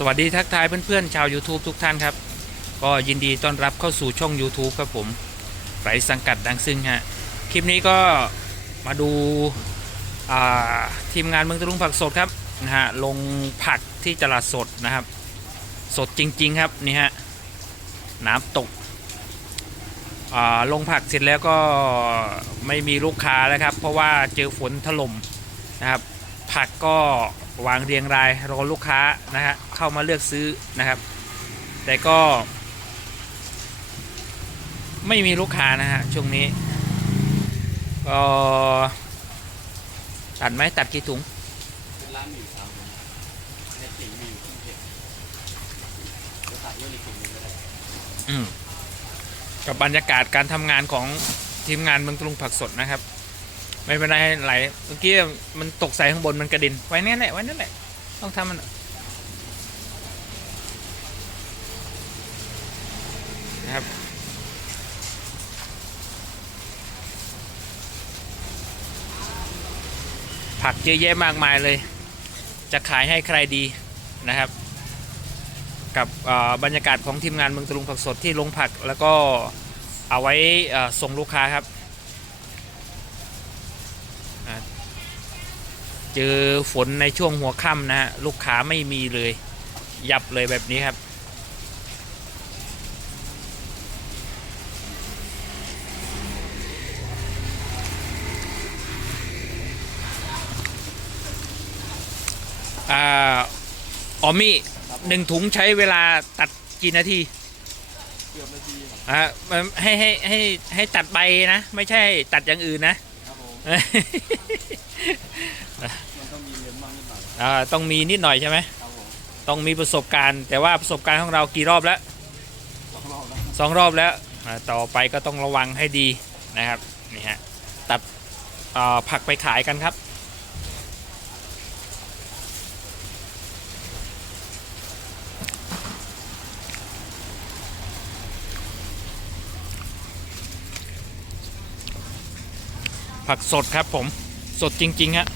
สวัสดีทักทายเพื่อนๆชาว YouTube ทุกท่านครับ ก็ยินดีต้อนรับเข้าสู่ช่อง YouTube ครับผมไรสังกัดดังซึ่งฮะ คลิปนี้ก็มาดูาทีมงานเมืองตะลุงผักสดครับนะฮะลงผักที่ตลาดสดนะครับ สดจริง ๆ ครับนี่ฮะน้ำตกลงผักเสร็จแล้วก็ไม่มีลูกค้าแล้วครับ เพราะว่าเจอฝนถล่มนะครับ ผักก็วางเรียงรายรอลูกค้านะฮะเข้ามาเลือกซื้อนะครับ แต่ก็ ไม่มีลูกค้านะฮะช่วงนี้ก็ตัดไหมตัดกี่ถุงเป็นร้านหมี่ครับผมในเข่งมีอยู่ที่เผ็ดจะตัดด้วยในเข่งนี้ก็ได้อืมกับบรรยากาศการทำงานของทีมงานเมืองตรุงผักสดนะครับ ไม่เป็นไรไหลเมื่อกี้มันตกใส่ข้างบนมันกระเด็นไว้นี่ยแหละไว้นั่นแหละ ต้องทำมันนะครับผักเยอะแยะมากมายเลย จะขายให้ใครดีนะครับ กับบรรยากาศของทีมงานเมืองตะลุงผักสดที่ลงผักแล้วก็เอาไว้ส่งลูกค้าครับอ่า เจอฝนในช่วงหัวค่ำนะฮะลูกค้าไม่มีเลย ยับเลยแบบนี้ครับ อ่าออมมี่หนึ่งถุงใช้เวลาตัดกี่นาทีเกือบนาทีครับอ่ามันให้ให้ให้ให้ตัดใบนะ ไม่ใช่ตัดอย่างอื่นนะ ครับผม อยอ่าต้องมีนิดหน่อยใช่ไหมครับผมต้องมีประสบการณ์ แต่ว่าประสบการณ์ของเรากี่รอบแล้วสองรอบแล้วสองรอบแล้วอ่าต่อไปก็ต้องระวังให้ดีนะครับนี่ฮะตัดอ่าผักไปขายกันครับ ผักสดครับผมสดจริงๆฮะ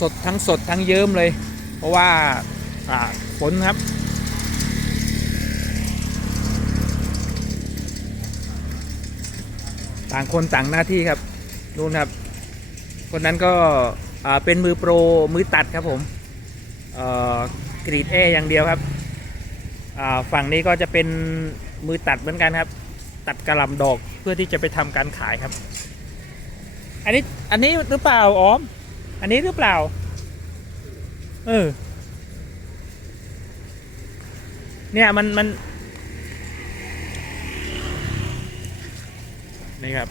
สดทั้งสดทั้งเยิ้มเลย เพราะว่าฝนครับ ต่างคนต่างหน้าที่ครับนู่นครับ คนนั้นก็เป็นมือโปรมือตัดครับผมกรีดเออย่างเดียวครับฝั่งนี้ก็จะเป็นมือตัดเหมือนกันครับ ตัดกระลำดอกเพื่อที่จะไปทำการขายครับ อันนี้อันนี้หรือเปล่าออม อันนี้หรือเปล่า เออ เนี่ยมันมัน นี่ครับ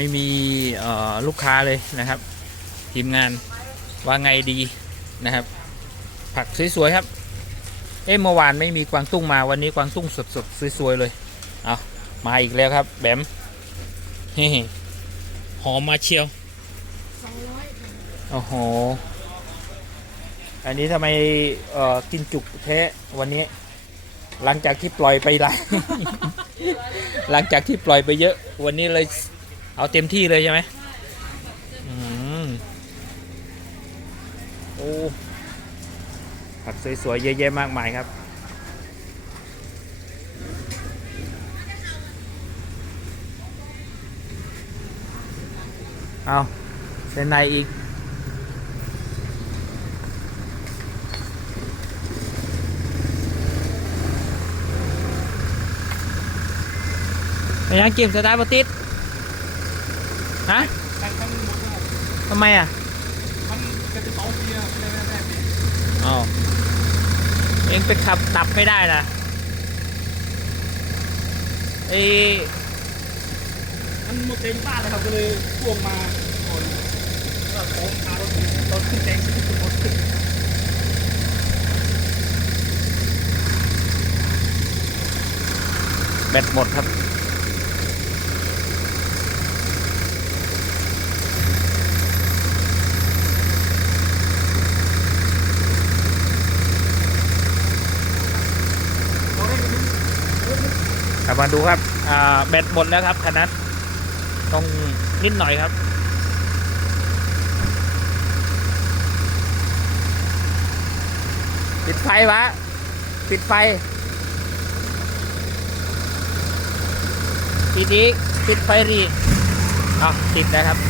ไม่มีเอ่อลูกค้าเลยนะครับ ทีมงานว่าไงดีนะครับ ผักสวยๆครับ เอ๊ะเมื่อวานไม่มีกวางตุ้งมาวันนี้กวางตุ้งสดๆสวยๆเลยเอามาอีกแล้วครับ แบมเฮ้หอมมาเชียวโอ้โหอันนี้ทำไมเอ่อกินจุกแท้วันนี้ หลังจากที่ปล่อยไปหลายหลังจากที่ปล่อยไปเยอะ วันนี้เลย เอาเต็มที่เลยใช่ไหมอืมโอ้ผักสวยๆเยอะแยะมากมายครับ เอาเส้นในอีกไปยังกิมสตาร์บติด ฮะแข่งทั้งหมดเลยทำไมอะมันกระติเป๋าเบียร์อะไรแรกๆนี่อ๋อเองไปขับดับไม่ได้นะไอมันหมดเต็มบ้านเลยครับก็เลยพ่วงมาก่อนก็โค้งพารถรถขึ้นแดงขึ้นหมดแบตหมดครับ เราได้กัน ครับ มาดูครับอ่าแบตหมดแล้วครับคันนั้นต้องนิดหน่อยครับ ปิดไฟวะ ปิดไฟทีนี้ปิดไฟรีอะติดนะครับ เ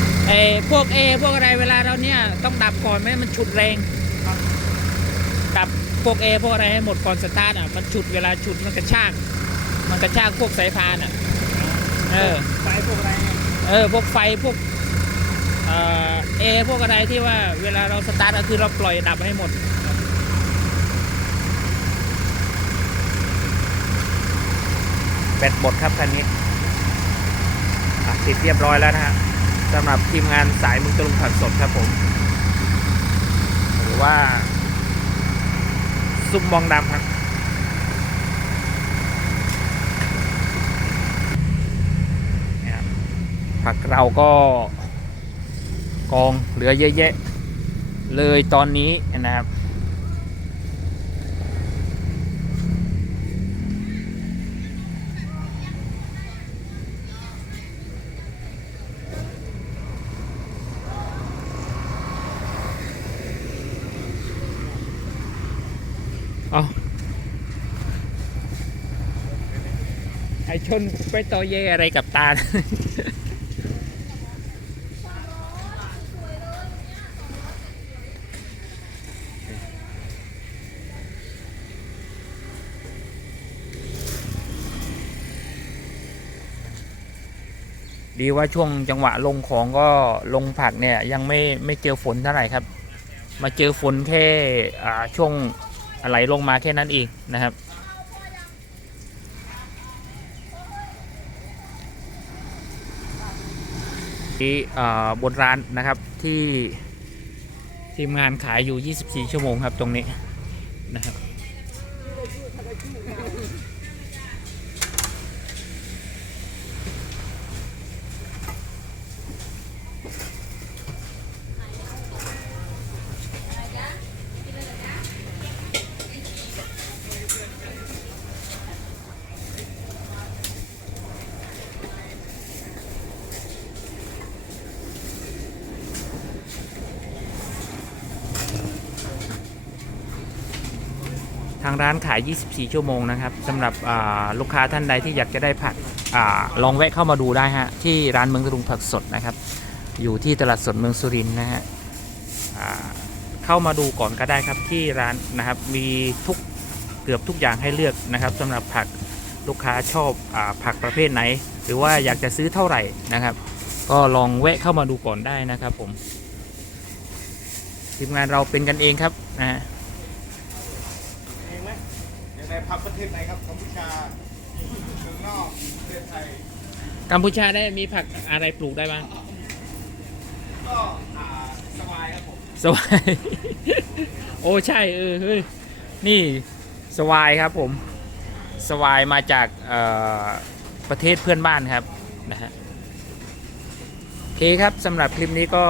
ออ พวกเอพวกอะไรเวลาเราเนี่ยต้องดับก่อนไหมมันฉุดแรงดับพวกเอพวกอะไรให้หมดก่อนสตาร์ทอะมันฉุดเวลาฉุดมันกระชากมันกระชากพวกสายพานอะเออไฟพวกอะไรเนี่ยเออพวกไฟพวกเอ่อเอพวกอะไรที่ว่าเวลาเราสตาร์ทอะคือเราปล่อยดับให้หมดแบตหมดครับคันนี้อะติดเรียบร้อยแล้วนะฮะ สำหรับทีมงานสายมึงตะลุงผักสดครับผม หรือว่า ซุปมองดำครับนะครับผักเราก็กองเหลือเยอะแยะ เลยตอนนี้นะครับ ชนไปต่อเยอะไรกับตาดีว่าช่วงจังหวะลงของก็ลงผักเนี่ยยังไม่ไม่เจอฝนเท่าไหร่ครับ มาเจอฝนแค่ช่วงไหลลงมาแค่นั้นเองนะครับ ที่บนร้านนะครับที่ทีมงานขายอยู่ 24 ชั่วโมงครับตรงนี้นะครับ ทางร้านขาย 24 ชั่วโมงนะครับสำหรับลูกค้าท่านใดที่อยากจะได้ผักอลองแวะเข้ามาดูได้ฮะที่ร้านเมืองตรุงผักสดนะครับ อยู่ที่ตลาดสดเมืองสุรินทร์นะฮะเข้ามาดูก่อนก็ได้ครับที่ร้านนะครับมีทุกเกือบทุกอย่างให้เลือกนะครับสำหรับผักลูกค้าชอบอผักประเภทไหน หรือว่าอยากจะซื้อเท่าไหร่นะครับ ก็ลองแวะเข้ามาดูก่อนได้นะครับผมทีมงานเราเป็นกันเองครับนะฮะ ในพับประเทศไหนครับกัมพูชาเมืองนอกประเทศไทย กัมพูชาได้มีผักอะไรปลูกได้บ้าง ก็อ่าสบายครับผมสวาย โอ้ใช่เออเฮ้ยนี่สวายครับผมสวายมาจากเอ่อประเทศเพื่อนบ้านครับนะฮะโอเคครับสำหรับคลิปนี้ก็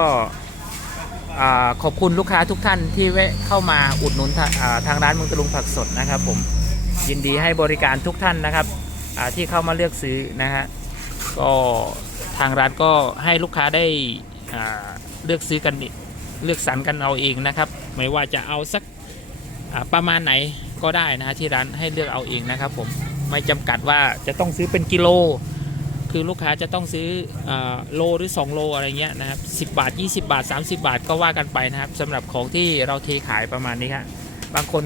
อ่าขอบคุณลูกค้าทุกท่านที่แวะเข้ามาอุดหนุนทาอ่าทางร้านเมืองตะลุงผักสดนะครับผม ยินดีให้บริการทุกท่านนะครับที่เข้ามาเลือกซื้อนะฮะก็ทางร้านก็ให้ลูกค้าได้เลือกซื้อกันเลือกสรรกันเอาเองนะครับ ไม่ว่าจะเอาสักประมาณไหนก็ได้นะฮะที่ร้านให้เลือกเอาเองนะครับ ผมไม่จำกัดว่าจะต้องซื้อเป็นกิโล คือลูกค้าจะต้องซื้ออโลหรือ 2 โลอะไรเงี้ยนะครับ10 บาท 20 บาท 30 บาทก็ว่ากันไปนะครับสำหรับของที่เราเทขายประมาณนี้ครับ บางคน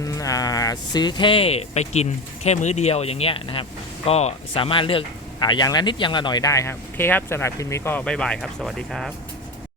ซื้อแค่ไปกินแค่มื้อเดียวอย่างเงี้ยนะครับ ก็สามารถเลือกออย่างละนิดอย่างละหน่อยได้ครับโอเคครับสำหรับคลิปนี้ก็บ๊ายบายครับ สวัสดีครับ